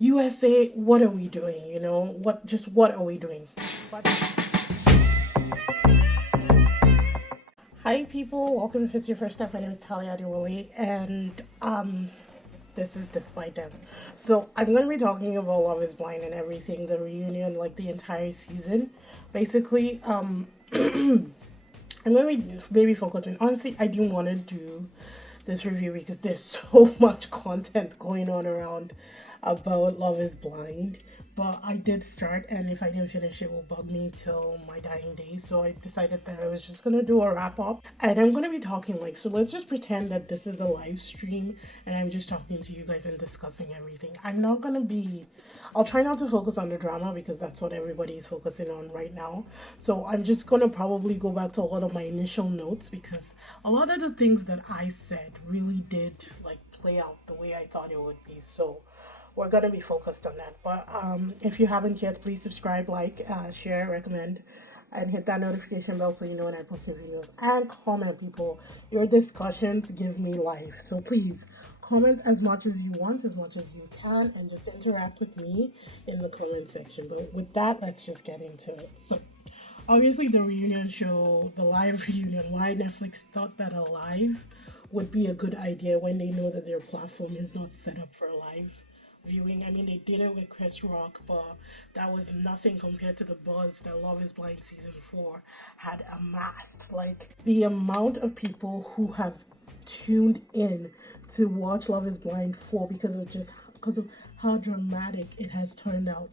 USA, what are we doing? You know, what are we doing? But hi, people. Welcome if it's your first time. My name is Talia Adewale, and this is DISBYDEM. So I'm going to be talking about Love Is Blind and everything, the reunion, like the entire season, basically. I'm going to be maybe focusing. Honestly, I do want to do this review because there's so much content going on around about Love Is Blind. But I did start, and if I didn't finish, it will bug me till my dying day. So I decided that I was just gonna do a wrap up, and I'm gonna be talking like so. Let's just pretend that this is a live stream, and I'm just talking to you guys and discussing everything. I'm not gonna be. I'll try not to focus on the drama because that's what everybody is focusing on right now. So I'm just gonna probably go back to a lot of my initial notes because a lot of the things that I said really did like play out the way I thought it would be. So we're gonna be focused on that. But if you haven't yet, please subscribe, like, share, recommend, and hit that notification bell so you know when I post new videos. And comment, people. Your discussions give me life. So please comment as much as you want, as much as you can, and just interact with me in the comment section. But with that, let's just get into it. So obviously the reunion show, the live reunion, why Netflix thought that a live would be a good idea when they know that their platform is not set up for a live viewing. I mean, they did it with Chris Rock, but that was nothing compared to the buzz that Love Is Blind season 4 had amassed. Like the amount of people who have tuned in to watch Love Is Blind 4 because of how dramatic it has turned out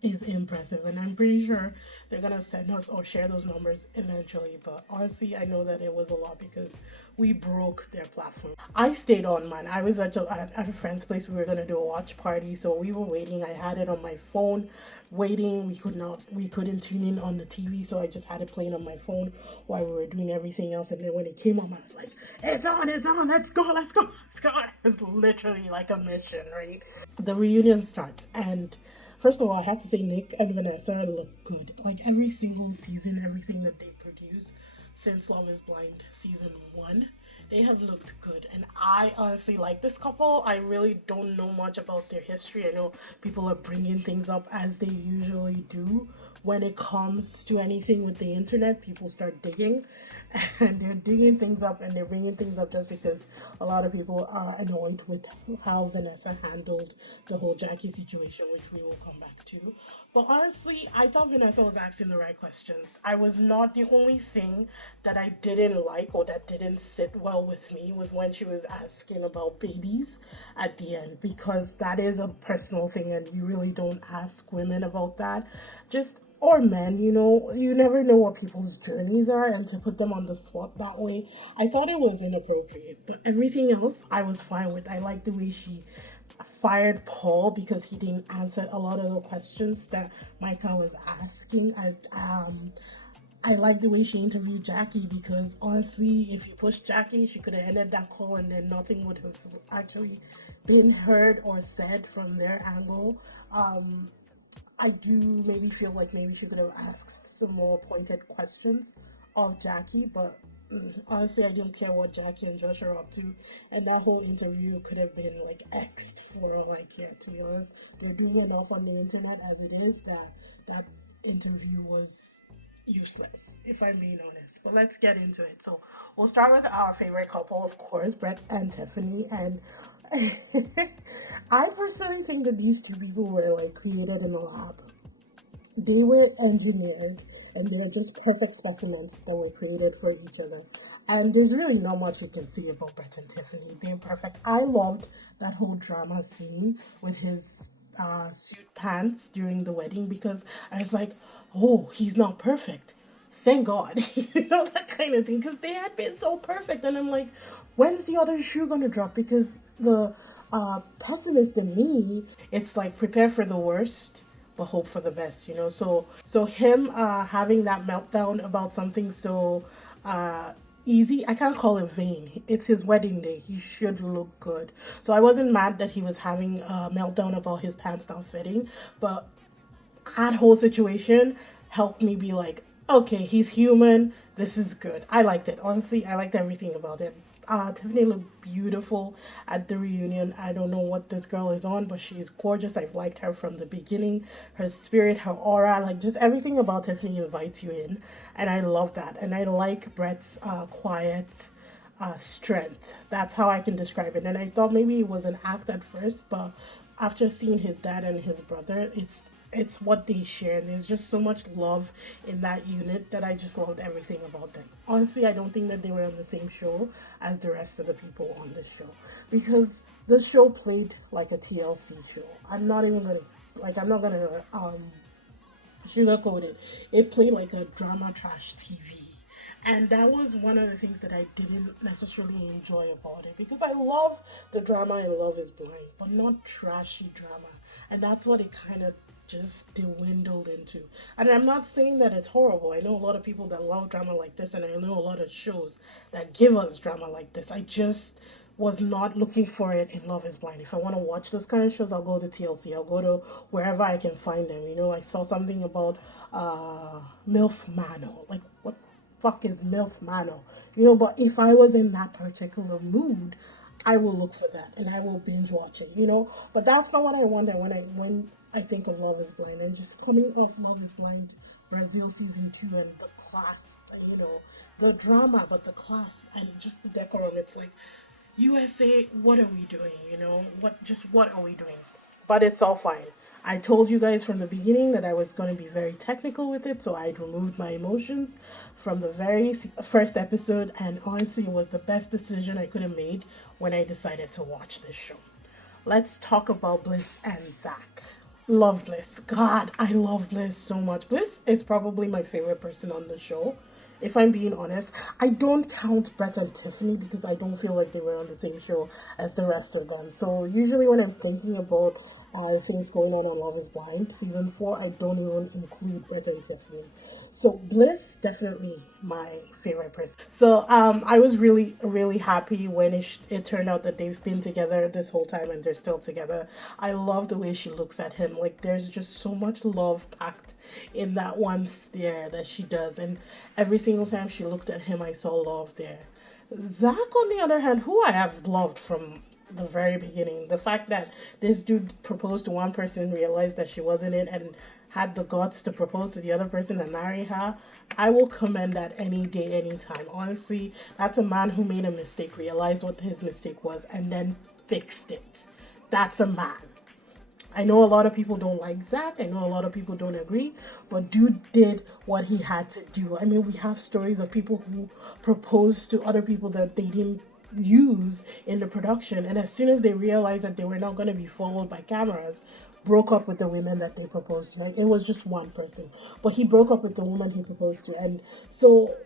is impressive, and I'm pretty sure they're gonna send us or share those numbers eventually. But honestly, I know that it was a lot because we broke their platform. I stayed on, man. I was at a friend's place. We were gonna do a watch party, so we were waiting. I had it on my phone, waiting. We couldn't tune in on the TV, so I just had it playing on my phone while we were doing everything else. And then when it came on, I was like, "It's on! It's on! Let's go! Let's go! Let's go!" It's literally like a mission, right? The reunion starts, and first of all, I have to say Nick and Vanessa look good. Like every single season, everything that they produce since Love Is Blind season 1, they have looked good. And I honestly like this couple. I really don't know much about their history. I know people are bringing things up as they usually do. When it comes to anything with the internet, people start digging and they're digging things up and they're bringing things up just because a lot of people are annoyed with how Vanessa handled the whole Jackie situation, which we will come back to. But honestly, I thought Vanessa was asking the right questions. I was not the only thing that I didn't like or that didn't sit well with me was when she was asking about babies at the end, because that is a personal thing and you really don't ask women about that. Just or men, you know, you never know what people's journeys are, and to put them on the spot that way, I thought it was inappropriate. But everything else, I was fine with. I liked the way she fired Paul because he didn't answer a lot of the questions that Micah was asking. I like the way she interviewed Jackie because honestly, if you pushed Jackie, she could have ended that call and then nothing would have actually been heard or said from their angle. I do maybe feel like maybe she could have asked some more pointed questions of Jackie, but honestly, I don't care what Jackie and Josh are up to, and that whole interview could have been like X'd for all I care. To be honest, they're doing enough on the internet as it is that that interview was useless, if I'm being honest. But let's get into it. So we'll start with our favorite couple, of course, Brett and Tiffany. And I personally think that these two people were like created in a lab. They were engineered and they were just perfect specimens that were created for each other. And there's really not much you can say about Brett and Tiffany. They're perfect. I loved that whole drama scene with his suit pants during the wedding because I was like, oh, he's not perfect. Thank God. You know, that kind of thing. Because they had been so perfect. And I'm like, when's the other shoe going to drop? Because the pessimist in me, it's like prepare for the worst but hope for the best, you know. So him having that meltdown about something so easy, I can't call it vain. It's his wedding day. He should look good. So I wasn't mad that he was having a meltdown about his pants not fitting, but that whole situation helped me be like, okay, he's human. This is good. I liked it. Honestly, I liked everything about it. Tiffany looked beautiful at the reunion. I don't know what this girl is on, but she's gorgeous. I've liked her from the beginning. Her spirit, her aura, like just everything about Tiffany invites you in. And I love that. And I like Brett's quiet strength. That's how I can describe it. And I thought maybe it was an act at first, but after seeing his dad and his brother, it's what they share. And there's just so much love in that unit that I just loved everything about them. Honestly, I don't think that they were on the same show as the rest of the people on this show, because the show played like a TLC show. I'm not gonna sugarcoat it. It played like a drama trash TV. And that was one of the things that I didn't necessarily enjoy about it, because I love the drama in Love is Blind, but not trashy drama. And that's what it kind of just dwindled into. And I'm not saying that it's horrible. I know a lot of people that love drama like this, and I know a lot of shows that give us drama like this. I just was not looking for it in Love is Blind. If I want to watch those kind of shows, I'll go to TLC. I'll go to wherever I can find them. You know, I saw something about MILF Mano. Like, what fuck is MILF Mano? You know, but if I was in that particular mood, I will look for that and I will binge watch it, you know. But that's not what I wonder when I think of Love is Blind. And just coming off Love is Blind Brazil season 2 and the class, you know, the drama, but the class and just the decorum. It's like, USA, what are we doing? You know, what are we doing? But it's all fine. I told you guys from the beginning that I was going to be very technical with it, so I removed my emotions from the very first episode, and honestly, it was the best decision I could have made when I decided to watch this show. Let's talk about Bliss and Zach. Love Bliss. God, I love Bliss so much. Bliss is probably my favorite person on the show. If I'm being honest, I don't count Brett and Tiffany because I don't feel like they were on the same show as the rest of them. So usually when I'm thinking about things going on Love is Blind season 4, I don't even include Brett and Tiffany. So Bliss, definitely my favorite person. So I was really, really happy when it turned out that they've been together this whole time and they're still together. I love the way she looks at him. Like, there's just so much love packed in that one stare that she does. And every single time she looked at him, I saw love there. Zach, on the other hand, who I have loved from the very beginning. The fact that this dude proposed to one person, realized that she wasn't it, and had the guts to propose to the other person and marry her, I will commend that any day, anytime. Honestly, that's a man who made a mistake, realized what his mistake was, and then fixed it. That's a man. I know a lot of people don't like Zach. I know a lot of people don't agree, but dude did what he had to do. I mean, we have stories of people who proposed to other people that they didn't use in the production, and as soon as they realized that they were not going to be followed by cameras, broke up with the women that they proposed to. Like, it was just one person, but he broke up with the woman he proposed to. And so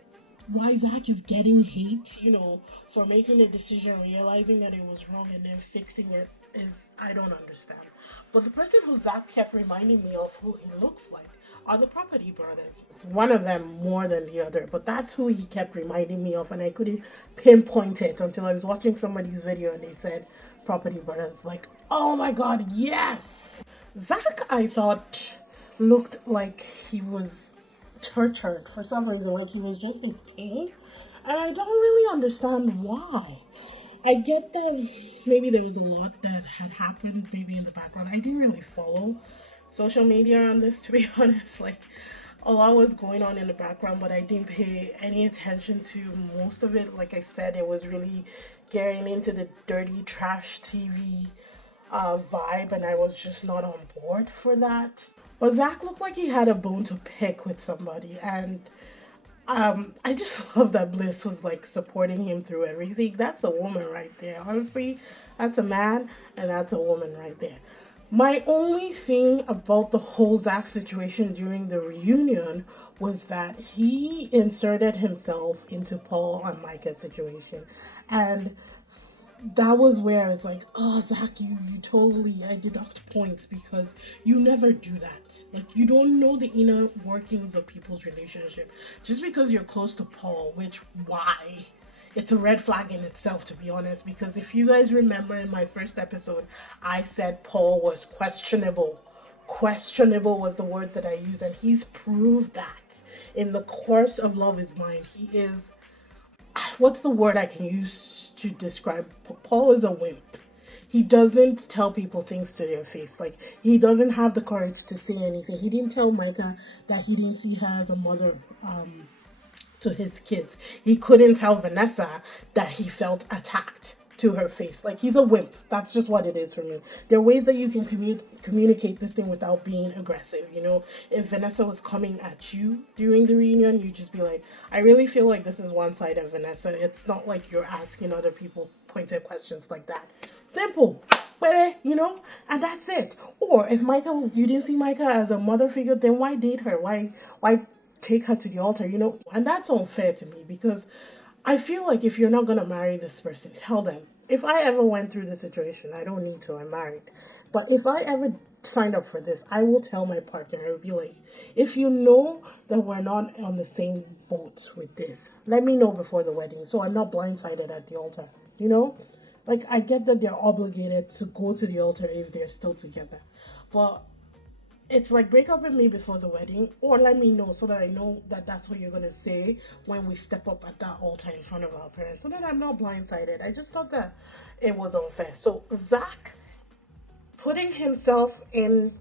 why Zach is getting hate, you know, for making a decision, realizing that it was wrong and then fixing it, is, I don't understand. But the person who Zach kept reminding me of who he looks like are the Property Brothers. It's one of them more than the other, but that's who he kept reminding me of, and I couldn't pinpoint it until I was watching somebody's video and they said Property Brothers. Like, oh my god, yes! Zach, I thought, looked like he was tortured for some reason, like he was just in pain, and I don't really understand why. I get that maybe there was a lot that had happened maybe in the background. I didn't really follow social media on this, to be honest. Like, a lot was going on in the background, but I didn't pay any attention to most of it. Like I said, it was really getting into the dirty trash TV vibe, and I was just not on board for that. But Zach looked like he had a bone to pick with somebody, and I just love that Bliss was like supporting him through everything. That's a woman right there. Honestly, that's a man and that's a woman right there. My only thing about the whole Zach situation during the reunion was that he inserted himself into Paul and Micah's situation. And that was where I was like, oh, Zach, you totally, I deduct points because you never do that. Like, you don't know the inner workings of people's relationship. Just because you're close to Paul, which, why? It's a red flag in itself, to be honest, because if you guys remember in my first episode, I said Paul was questionable. Questionable was the word that I used, and he's proved that in the course of Love is Blind. He is what's the word I can use to describe Paul is a wimp. He doesn't tell people things to their face. Like, he doesn't have the courage to say anything. He didn't tell Micah that he didn't see her as a mother to his kids. He couldn't tell Vanessa that he felt attacked to her face. Like, he's a wimp. That's just what it is for me. There are ways that you can communicate this thing without being aggressive. You know, if Vanessa was coming at you during the reunion, you just be like, I really feel like this is one side of Vanessa. It's not like you're asking other people pointed questions like that. Simple. But, you know, and that's it. Or if Micah, you didn't see Micah as a mother figure, then why date her? Why take her to the altar, you know? And that's unfair to me, because I feel like if you're not going to marry this person, tell them. If I ever went through this situation, I don't need to, I'm married. But if I ever signed up for this, I will tell my partner, I will be like, if you know that we're not on the same boat with this, let me know before the wedding so I'm not blindsided at the altar, you know? Like, I get that they're obligated to go to the altar if they're still together. But it's like, break up with me before the wedding, or let me know so that I know that that's what you're going to say when we step up at that altar in front of our parents, so that I'm not blindsided. I just thought that it was unfair. So Zach putting himself into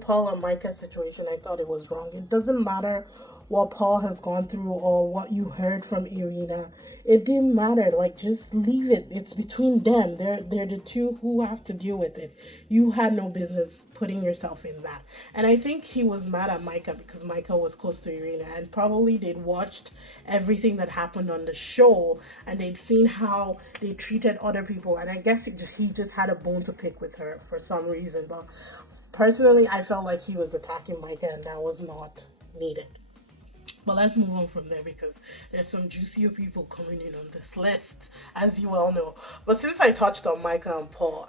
Paul and Micah's situation, I thought it was wrong. It doesn't matter what Paul has gone through or what you heard from Irina. It didn't matter. Like, just leave it. It's between them. They're the two who have to deal with it. You had no business putting yourself in that. And I think he was mad at Micah because Micah was close to Irina, and probably they'd watched everything that happened on the show and they'd seen how they treated other people, and I guess he just had a bone to pick with her for some reason. But personally, I felt like he was attacking Micah, and that was not needed. But let's move on from there, because there's some juicier people coming in on this list, as you all know. But since I touched on Micah and Paul,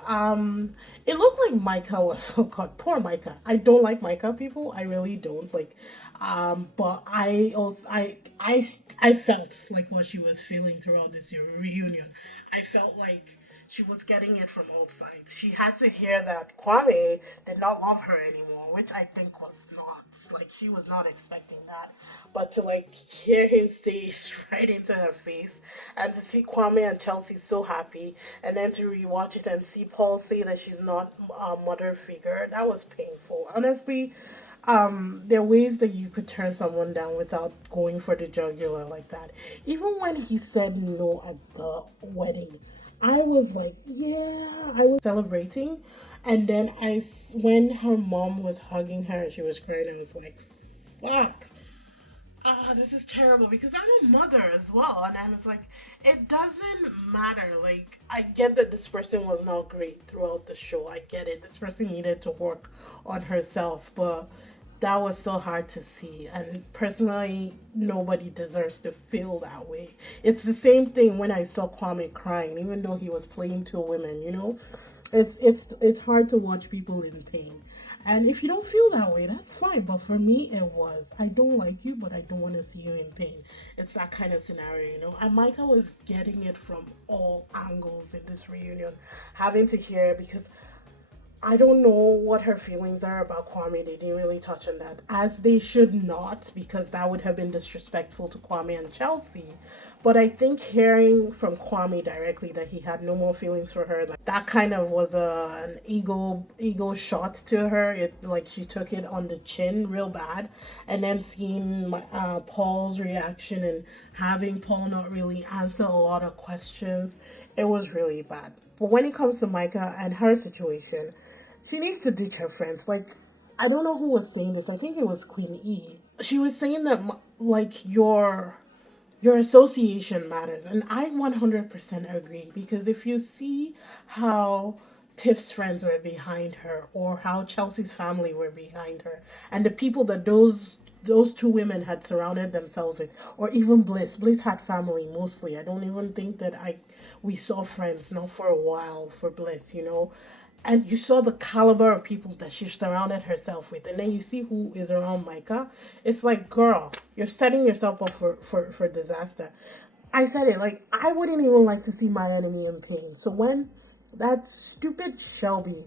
it looked like Micah was, oh god, poor Micah. I don't like Micah people. I really don't. Like, but I also, I felt like what she was feeling throughout this reunion. I felt like she was getting it from all sides. She had to hear that Kwame did not love her anymore, which I think was not, like, she was not expecting that. But to, like, hear him say right into her face, and to see Kwame and Chelsea so happy, and then to rewatch it and see Paul say that she's not a mother figure, that was painful. Honestly, there are ways that you could turn someone down without going for the jugular like that. Even when he said no at the wedding, I was like, yeah, I was celebrating. And then when her mom was hugging her and she was crying, I was like, fuck. This is terrible, because I'm a mother as well. And I was like, it doesn't matter. Like, I get that this person was not great throughout the show. I get it. This person needed to work on herself. But that was so hard to see, and personally, nobody deserves to feel that way. It's the same thing when I saw Kwame crying, even though he was playing two women. You know, it's hard to watch people in pain, and if you don't feel that way, that's fine. But for me, it was, I don't like you, but I don't want to see you in pain. It's that kind of scenario, you know. And Micah was getting it from all angles in this reunion, having to hear, because I don't know what her feelings are about Kwame. They didn't really touch on that, as they should not, because that would have been disrespectful to Kwame and Chelsea. But I think hearing from Kwame directly that he had no more feelings for her, like, that kind of was an ego shot to her. It, like, she took it on the chin real bad. And then seeing Paul's reaction and having Paul not really answer a lot of questions, it was really bad. But when it comes to Micah and her situation, she needs to ditch her friends. Like, I don't know who was saying this. I think it was Queen E. She was saying that, like, your association matters. And I 100% agree. Because if you see how Tiff's friends were behind her, or how Chelsea's family were behind her, and the people that those two women had surrounded themselves with, or even Bliss. Bliss had family mostly. I don't even think that we saw friends, not for a while, for Bliss, you know. And you saw the caliber of people that she surrounded herself with. And then you see who is around Micah. It's like, girl, you're setting yourself up for disaster. I said it, like, I wouldn't even like to see my enemy in pain. So when that stupid Shelby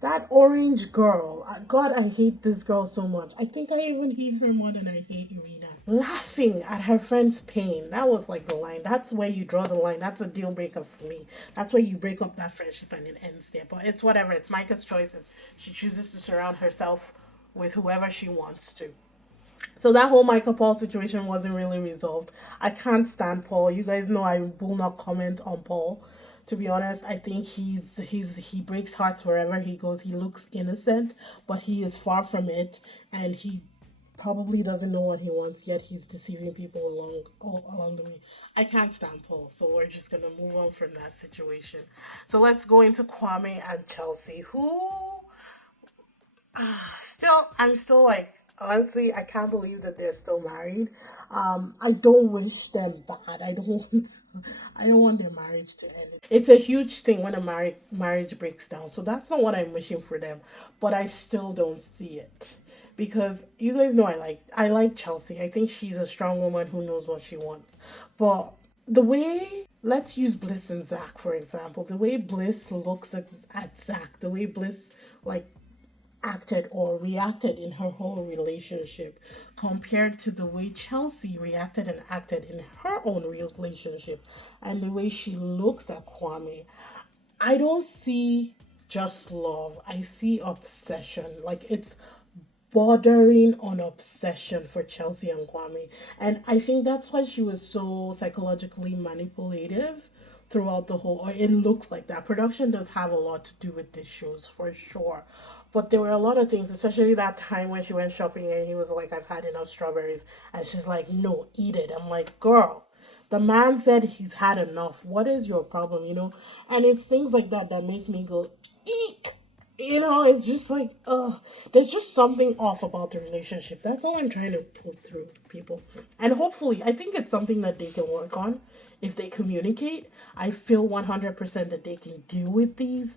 That orange girl. God, I hate this girl so much. I think I even hate her more than I hate Irina. Laughing at her friend's pain. That was like the line. That's where you draw the line. That's a deal breaker for me. That's where you break up that friendship and it ends there. But it's whatever. It's Micah's choices. She chooses to surround herself with whoever she wants to. So that whole Michael Paul situation wasn't really resolved. I can't stand Paul. You guys know I will not comment on Paul. To be honest, I think he breaks hearts wherever he goes. He looks innocent, but he is far from it, and he probably doesn't know what he wants yet. He's deceiving people along the way. I can't stand Paul, so we're just gonna move on from that situation. So let's go into Kwame and Chelsea, who I'm still like, honestly, I can't believe that they're still married. I don't wish them bad. I don't want their marriage to end. It's a huge thing when a marriage breaks down. So that's not what I'm wishing for them, but I still don't see it. Because you guys know I like Chelsea. I think she's a strong woman who knows what she wants. But the way, let's use Bliss and Zach for example, the way Bliss looks at Zach, the way Bliss like acted or reacted in her whole relationship compared to the way Chelsea reacted and acted in her own relationship and the way she looks at Kwame, I don't see just love. I see obsession. Like it's bordering on obsession for Chelsea and Kwame. And I think that's why she was so psychologically manipulative throughout the whole, or it looked like that. Production does have a lot to do with these shows for sure. But there were a lot of things, especially that time when she went shopping and he was like, I've had enough strawberries. And she's like, no, eat it. I'm like, girl, the man said he's had enough. What is your problem, And it's things like that that make me go, eek. It's just like, there's just something off about the relationship. That's all I'm trying to put through people. And hopefully, I think it's something that they can work on if they communicate. I feel 100% that they can deal with these,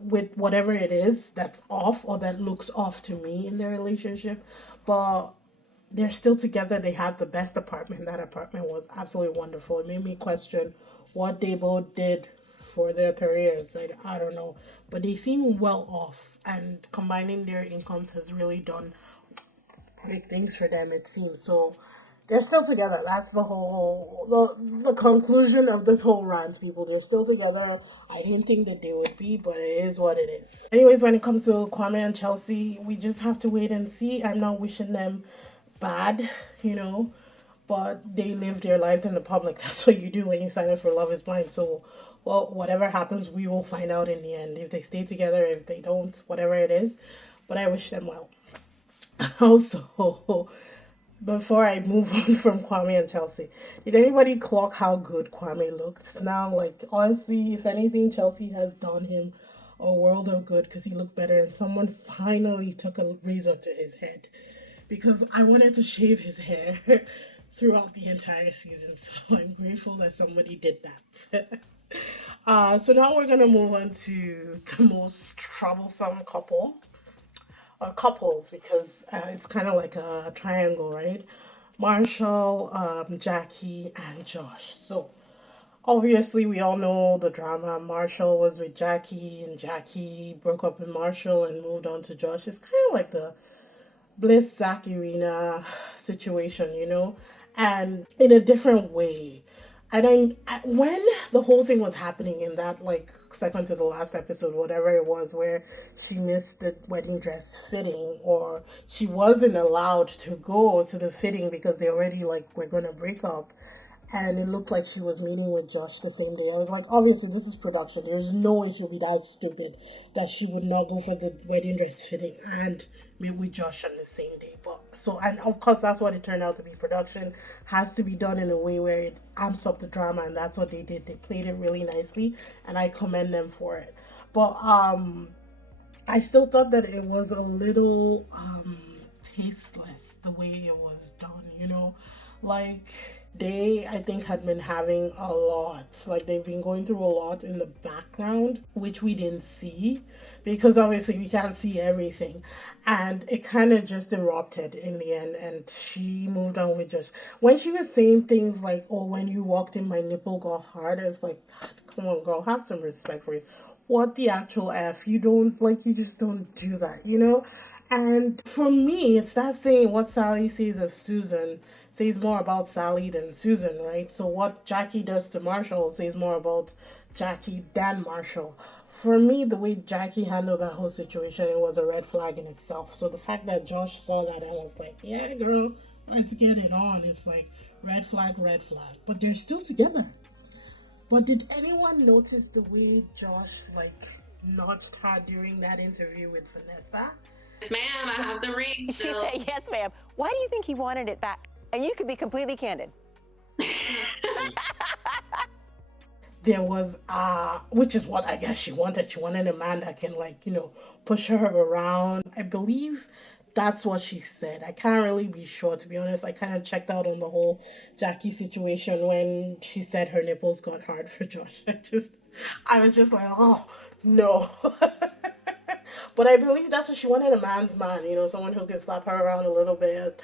with whatever it is that's off or that looks off to me in their relationship. But they're still together. They have the best apartment. That apartment was absolutely wonderful. It made me question what they both did for their careers. I don't know. But they seem well off, and combining their incomes has really done big things for them, it seems. So they're still together. That's the conclusion of this whole rant, people. They're still together. I didn't think that they would be, but it is what it is. Anyways, when it comes to Kwame and Chelsea, we just have to wait and see. I'm not wishing them bad, but they live their lives in the public. That's what you do when you sign up for Love is Blind. So, well, whatever happens, we will find out in the end. If they stay together, if they don't, whatever it is. But I wish them well. Also, before I move on from Kwame and Chelsea, did anybody clock how good Kwame looks? Now, like, honestly, if anything, Chelsea has done him a world of good because he looked better, and someone finally took a razor to his head because I wanted to shave his hair throughout the entire season. So I'm grateful that somebody did that. So now we're gonna move on to the most troublesome couple, or couples, because it's kind of like a triangle, right? Marshall, Jackie, and Josh. So obviously, we all know the drama. Marshall was with Jackie, and Jackie broke up with Marshall and moved on to Josh. It's kind of like the Bliss Zach Irina situation, and in a different way. When the whole thing was happening in that like second to the last episode, whatever it was, where she missed the wedding dress fitting, or she wasn't allowed to go to the fitting because they already like were gonna break up, and it looked like she was meeting with Josh the same day. I was like, obviously, this is production. There's no way she'll be that stupid that she would not go for the wedding dress fitting and meet with Josh on the same day. And of course, that's what it turned out to be. Production has to be done in a way where it amps up the drama, and that's what they did. They played it really nicely, and I commend them for it. But I still thought that it was a little tasteless the way it was done. Like they, I think, had been having a lot. Like they've been going through a lot in the background, which we didn't see because obviously we can't see everything. And it kind of just erupted in the end. And she moved on with just, when she was saying things like, oh, when you walked in, my nipple got hard. I was like, come on, girl, have some respect for it. What the actual F? You don't, like, you just don't do that, you know? And for me, it's that saying, what Sally says of Susan says more about Sally than Susan, right? So what Jackie does to Marshall says more about Jackie than Marshall. For me, the way Jackie handled that whole situation, it was a red flag in itself. So the fact that Josh saw that and was like, yeah, girl, let's get it on, it's like red flag, red flag. But they're still together. But did anyone notice the way Josh like nudged her during that interview with Vanessa? Yes, ma'am, I have the ring She still. said, yes, ma'am. Why do you think he wanted it back? And you could be completely candid. There was which is what I guess she wanted. She wanted a man that can, like, push her around. I believe that's what she said. I can't really be sure, to be honest. I kind of checked out on the whole Jackie situation when she said her nipples got hard for Josh. I was just like, oh no. But I believe that's what she wanted, a man's man, someone who can slap her around a little bit.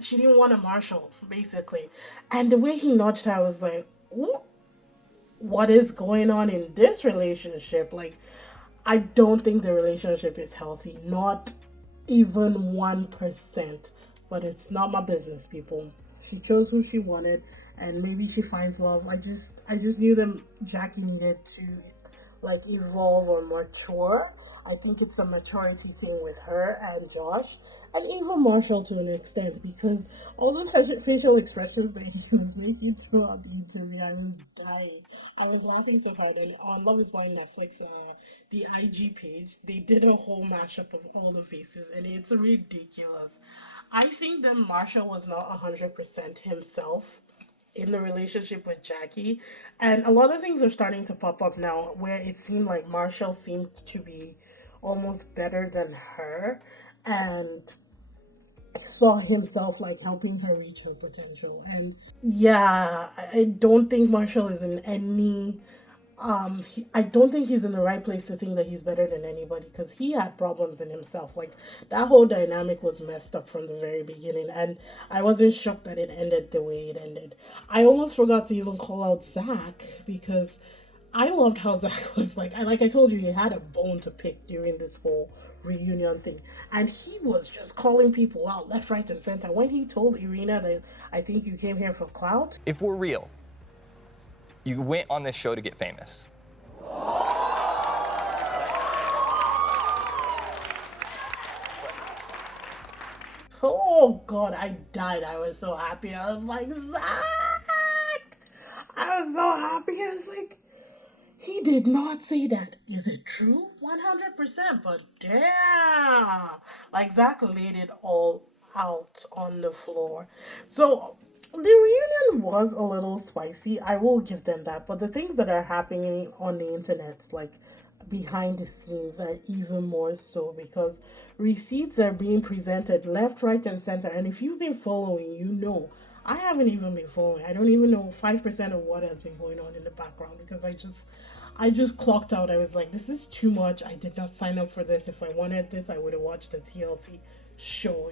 She didn't want a Marshall, basically. And the way he nudged her, I was like, ooh, what is going on in this relationship? Like, I don't think the relationship is healthy. Not even 1%. But it's not my business, people. She chose who she wanted, and maybe she finds love. I just knew that Jackie needed to, like, evolve or mature. I think it's a maturity thing with her and Josh, and even Marshall to an extent, because all those facial expressions that he was making throughout the interview, I was dying. I was laughing so hard. And on Love Is Blind Netflix, the IG page, they did a whole mashup of all the faces, and it's ridiculous. I think that Marshall was not 100% himself in the relationship with Jackie. And a lot of things are starting to pop up now where it seemed like Marshall seemed to be almost better than her and saw himself like helping her reach her potential. And yeah, I don't think Marshall is in any I don't think he's in the right place to think that he's better than anybody, because he had problems in himself. Like, that whole dynamic was messed up from the very beginning, and I wasn't shocked that it ended the way it ended. I almost forgot to even call out Zach, because I loved how Zach was like, I told you, he had a bone to pick during this whole reunion thing, and he was just calling people out left, right, and center. When he told Irina that, I think you came here for clout. If we're real, you went on this show to get famous. Oh God, I died. I was so happy. I was like, Zach! I was so happy. I was like, he did not say that. Is it true? 100%. But damn. Like, Zach laid it all out on the floor. So the reunion was a little spicy. I will give them that. But the things that are happening on the internet, like behind the scenes, are even more so, because receipts are being presented left, right, and center. And if you've been following, I haven't even been following. I don't even know 5% of what has been going on in the background, because I just clocked out. I was like, this is too much. I did not sign up for this. If I wanted this, I would have watched the TLC show.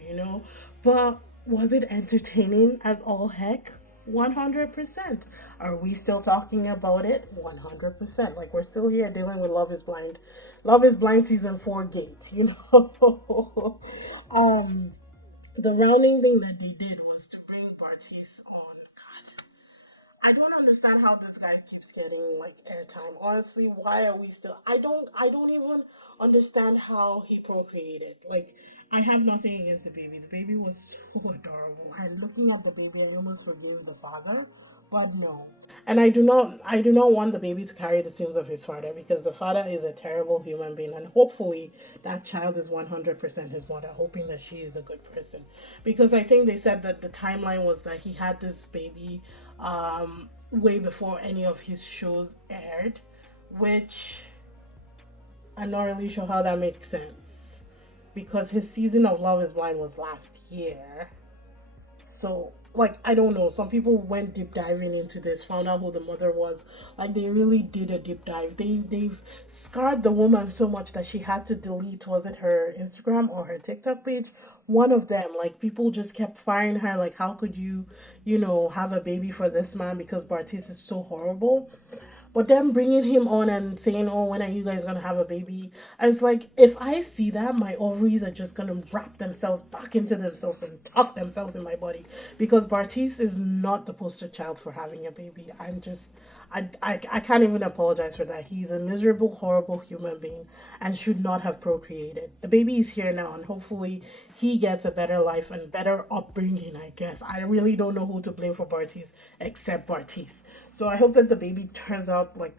But was it entertaining as all heck? 100%. Are we still talking about it? 100%. Like, we're still here dealing with Love Is Blind. Love Is Blind season 4 gate. The rounding thing that they did was to bring Bartiz on. God, I don't understand how this guy keeps getting like airtime. Honestly, why are we still? I don't even understand how he procreated. Like, I have nothing against the baby. The baby was so adorable. And looking at the baby, I almost forgave the father. But no. And I do not want the baby to carry the sins of his father, because the father is a terrible human being, and hopefully that child is 100% his mother, hoping that she is a good person. Because I think they said that the timeline was that he had this baby way before any of his shows aired, which I'm not really sure how that makes sense, because his season of Love Is Blind was last year. So, like, I don't know. Some people went deep diving into this, found out who the mother was. Like, they really did a deep dive. They've scarred the woman so much that she had to delete, was it her Instagram or her TikTok page? One of them. Like, people just kept firing her. Like, how could you, have a baby for this man, because Bartiz is so horrible. But them bringing him on and saying, "Oh, when are you guys gonna have a baby?" I was like, if I see that, my ovaries are just gonna wrap themselves back into themselves and tuck themselves in my body. Because Bartiz is not the poster child for having a baby. I can't even apologize for that. He's a miserable, horrible human being and should not have procreated. The baby is here now, and hopefully he gets a better life and better upbringing, I guess. I really don't know who to blame for Bartiz except Bartiz. So I hope that the baby turns out like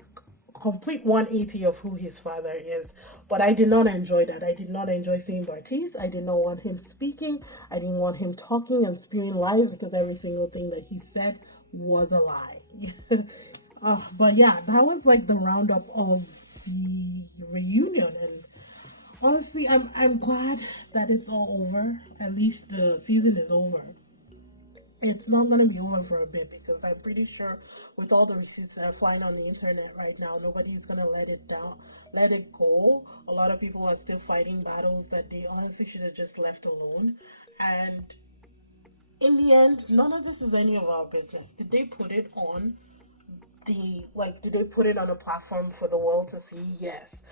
complete 180 of who his father is. But I did not enjoy that. I did not enjoy seeing Bartiz. I did not want him speaking. I didn't want him talking and spewing lies, because every single thing that he said was a lie. But yeah, that was like the roundup of the reunion, and honestly, I'm glad that it's all over. At least the season is over. It's not going to be over for a bit, because I'm pretty sure with all the receipts that are flying on the internet right now, nobody's going to let it go. A lot of people are still fighting battles that they honestly should have just left alone. And in the end, none of this is any of our business. Did they put it on did they put it on a platform for the world to see? Yes.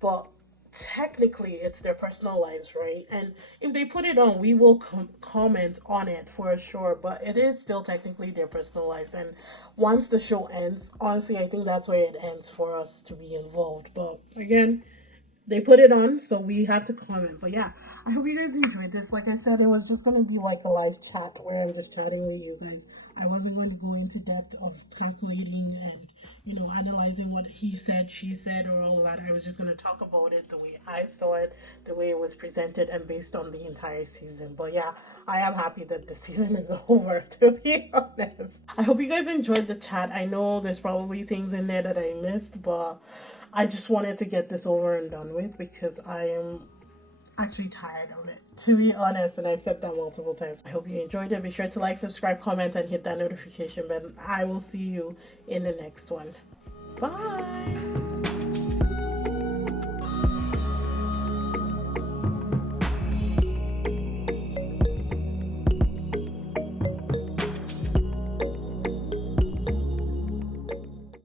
But technically it's their personal lives, right? And if they put it on, we will comment on it for sure, but it is still technically their personal lives. And once the show ends, honestly, I think that's where it ends for us to be involved. But again, they put it on, so we have to comment. But yeah, I hope you guys enjoyed this. Like I said, it was just going to be like a live chat where I'm just chatting with you guys. I wasn't going to go into depth of calculating and, analyzing what he said, she said, or all that. I was just going to talk about it the way I saw it, the way it was presented, and based on the entire season. But yeah, I am happy that the season is over, to be honest. I hope you guys enjoyed the chat. I know there's probably things in there that I missed, but I just wanted to get this over and done with, because I am actually tired of it, to be honest, and I've said that multiple times. I hope you enjoyed it. Be sure to like, subscribe, comment, and hit that notification button. I will see you in the next one. Bye.